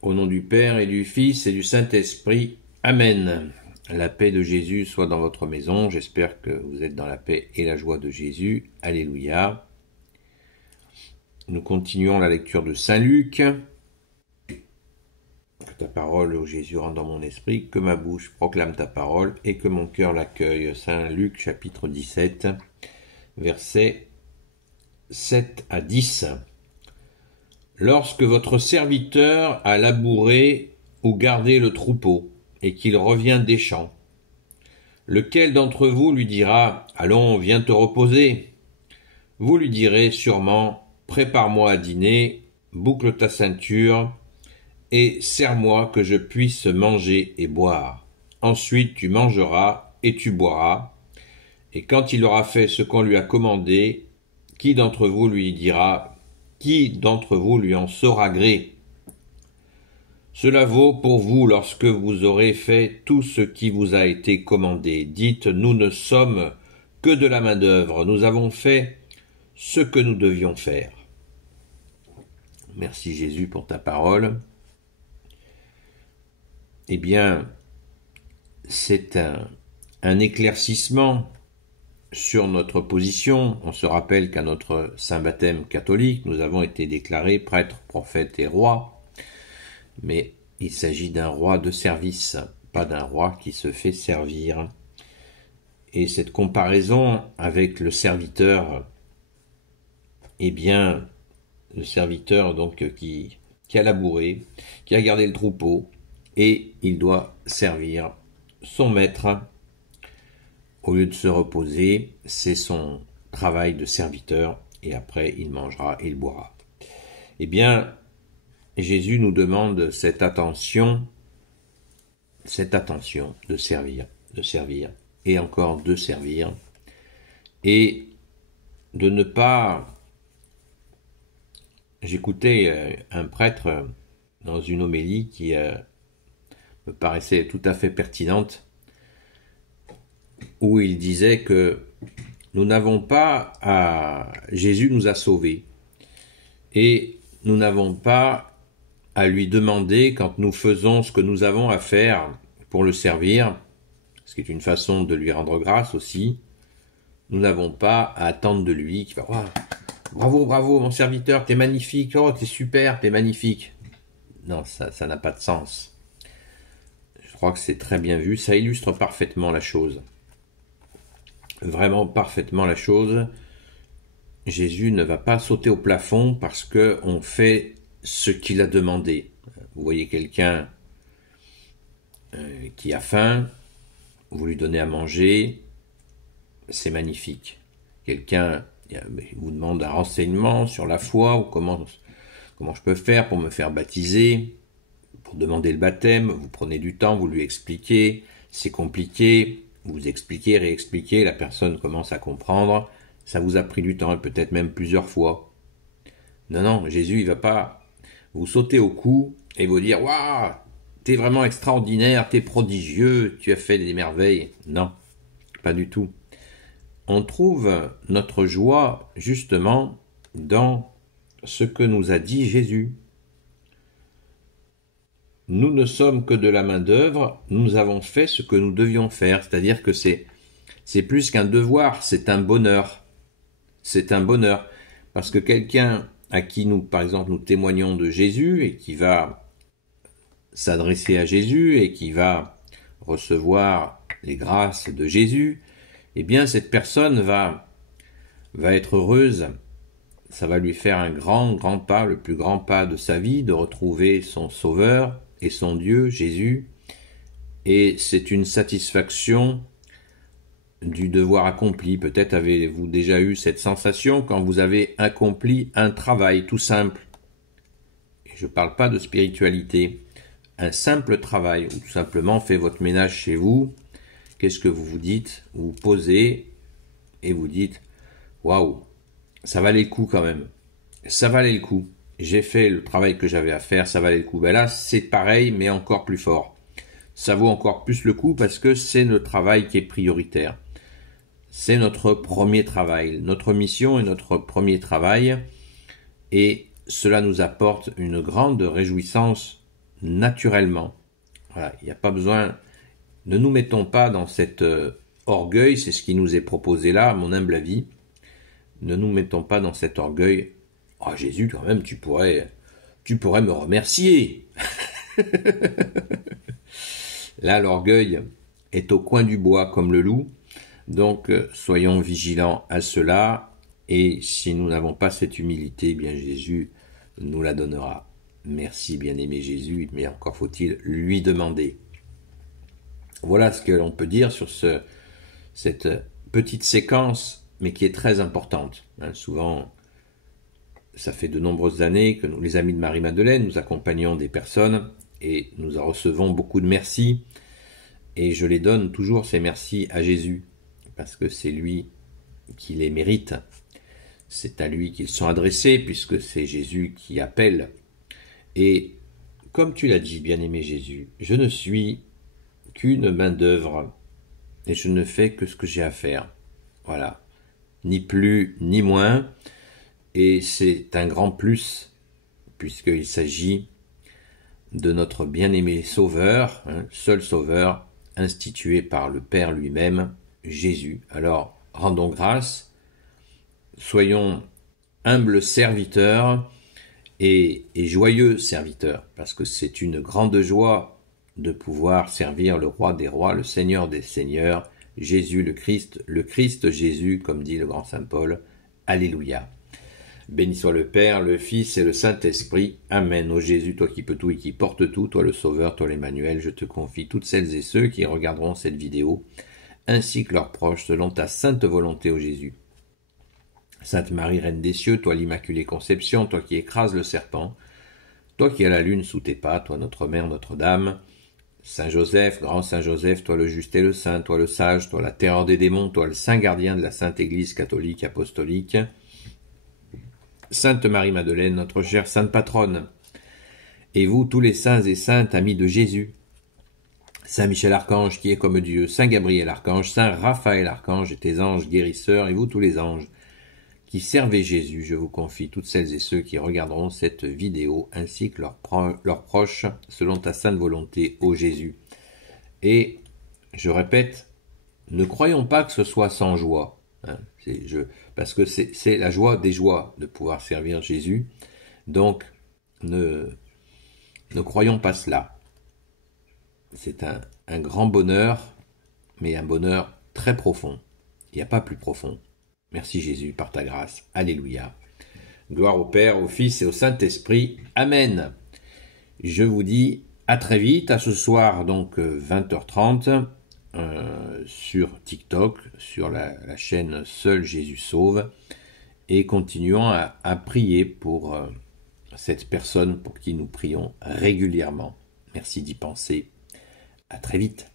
Au nom du Père et du Fils et du Saint-Esprit. Amen. La paix de Jésus soit dans votre maison. J'espère que vous êtes dans la paix et la joie de Jésus. Alléluia. Nous continuons la lecture de Saint Luc. Que ta parole, ô Jésus, rentre dans mon esprit, que ma bouche proclame ta parole et que mon cœur l'accueille. Saint Luc, chapitre 17, versets 7 à 10. Lorsque votre serviteur a labouré ou gardé le troupeau, et qu'il revient des champs, lequel d'entre vous lui dira « Allons, viens te reposer » Vous lui direz sûrement « Prépare-moi à dîner, boucle ta ceinture, et serre-moi que je puisse manger et boire. Ensuite tu mangeras et tu boiras. Et quand il aura fait ce qu'on lui a commandé, qui d'entre vous lui dira « Qui d'entre vous lui en saura gré ?» Cela vaut pour vous lorsque vous aurez fait tout ce qui vous a été commandé. Dites, nous ne sommes que de la main-d'œuvre, nous avons fait ce que nous devions faire. Merci Jésus pour ta parole. Eh bien, c'est un éclaircissement sur notre position. On se rappelle qu'à notre saint baptême catholique, nous avons été déclarés prêtres, prophètes et rois. Mais il s'agit d'un roi de service, pas d'un roi qui se fait servir. Et cette comparaison avec le serviteur, eh bien, le serviteur donc qui a labouré, qui a gardé le troupeau, et il doit servir son maître. Au lieu de se reposer, c'est son travail de serviteur, et après il mangera et il boira. Eh bien, Jésus nous demande cette attention de servir, et encore de servir, et de ne pas... J'écoutais un prêtre dans une homélie qui me paraissait tout à fait pertinente, où il disait que nous n'avons pas à... Jésus nous a sauvés, et nous n'avons pas à lui demander, quand nous faisons ce que nous avons à faire pour le servir, ce qui est une façon de lui rendre grâce aussi, nous n'avons pas à attendre de lui qu'il va « Bravo, bravo, mon serviteur, t'es magnifique, oh, t'es super, t'es magnifique ». Non, ça n'a pas de sens. Je crois que c'est très bien vu, ça illustre parfaitement la chose. Vraiment parfaitement la chose. Jésus ne va pas sauter au plafond parce qu'on fait ce qu'il a demandé. Vous voyez quelqu'un qui a faim, vous lui donnez à manger, c'est magnifique. Quelqu'un vous demande un renseignement sur la foi, ou comment je peux faire pour me faire baptiser, pour demander le baptême, vous prenez du temps, vous lui expliquez, c'est compliqué, vous expliquez, réexpliquez, la personne commence à comprendre, ça vous a pris du temps, et peut-être même plusieurs fois. Non, Jésus, il va pas vous sauter au cou et vous dire « Waouh, t'es vraiment extraordinaire, t'es prodigieux, tu as fait des merveilles. » Non, pas du tout. On trouve notre joie justement dans ce que nous a dit Jésus. Nous ne sommes que de la main-d'œuvre, nous avons fait ce que nous devions faire. C'est-à-dire que c'est plus qu'un devoir, c'est un bonheur. C'est un bonheur. Parce que quelqu'un à qui nous, par exemple, nous témoignons de Jésus et qui va s'adresser à Jésus et qui va recevoir les grâces de Jésus, eh bien, cette personne va être heureuse. Ça va lui faire un grand pas, le plus grand pas de sa vie, de retrouver son Sauveur et son Dieu, Jésus. Et c'est une satisfaction du devoir accompli. Peut-être avez-vous déjà eu cette sensation quand vous avez accompli un travail tout simple. Et je ne parle pas de spiritualité. Un simple travail, ou tout simplement fait votre ménage chez vous. Qu'est-ce que vous vous dites? Vous vous posez et vous dites « Waouh, ça valait le coup quand même. Ça valait le coup. J'ai fait le travail que j'avais à faire, ça valait le coup. » Ben là, c'est pareil, mais encore plus fort. Ça vaut encore plus le coup parce que c'est le travail qui est prioritaire. C'est notre premier travail. Notre mission est notre premier travail et cela nous apporte une grande réjouissance naturellement. Voilà, il n'y a pas besoin, ne nous mettons pas dans cet orgueil, c'est ce qui nous est proposé là, à mon humble avis. Ne nous mettons pas dans cet orgueil. Oh Jésus, quand même, tu pourrais me remercier. Là, l'orgueil est au coin du bois comme le loup. Donc, soyons vigilants à cela. Et si nous n'avons pas cette humilité, eh bien Jésus nous la donnera. Merci, bien-aimé Jésus, mais encore faut-il lui demander. Voilà ce que l'on peut dire sur cette petite séquence, mais qui est très importante. Souvent, ça fait de nombreuses années que nous, les amis de Marie-Madeleine, nous accompagnons des personnes et nous en recevons beaucoup de merci. Et je les donne toujours ces merci à Jésus, parce que c'est lui qui les mérite. C'est à lui qu'ils sont adressés, puisque c'est Jésus qui appelle. Et comme tu l'as dit, bien-aimé Jésus, je ne suis qu'une main d'œuvre et je ne fais que ce que j'ai à faire. Voilà. Ni plus ni moins. Et c'est un grand plus, puisqu'il s'agit de notre bien-aimé Sauveur, seul Sauveur, institué par le Père lui-même, Jésus. Alors, rendons grâce, soyons humbles serviteurs et joyeux serviteurs, parce que c'est une grande joie de pouvoir servir le roi des rois, le Seigneur des seigneurs, Jésus le Christ Jésus, comme dit le grand Saint Paul. Alléluia. Béni soit le Père, le Fils et le Saint-Esprit. Amen. Ô Jésus, toi qui peux tout et qui portes tout, toi le Sauveur, toi l'Emmanuel, je te confie toutes celles et ceux qui regarderont cette vidéo, ainsi que leurs proches, selon ta sainte volonté, ô Jésus. Sainte Marie, Reine des cieux, toi l'Immaculée Conception, toi qui écrases le serpent, toi qui as la lune sous tes pas, toi notre Mère, Notre-Dame, Saint Joseph, grand Saint Joseph, toi le juste et le saint, toi le sage, toi la terreur des démons, toi le saint gardien de la Sainte Église catholique apostolique, Sainte Marie-Madeleine, notre chère Sainte Patronne, et vous tous les saints et saintes amis de Jésus, Saint Michel Archange qui est comme Dieu, Saint Gabriel Archange, Saint Raphaël Archange et tes anges guérisseurs, et vous tous les anges qui servez Jésus, je vous confie toutes celles et ceux qui regarderont cette vidéo, ainsi que leurs proches, selon ta sainte volonté, ô Jésus. Et, je répète, ne croyons pas que ce soit sans joie, parce que c'est la joie des joies de pouvoir servir Jésus, donc ne croyons pas cela. C'est un grand bonheur, mais un bonheur très profond. Il n'y a pas plus profond. Merci Jésus, par ta grâce. Alléluia. Gloire au Père, au Fils et au Saint-Esprit. Amen. Je vous dis à très vite, à ce soir, donc 20h30, sur TikTok, sur la chaîne Seul Jésus Sauve, et continuons à prier pour cette personne pour qui nous prions régulièrement. Merci d'y penser. À très vite.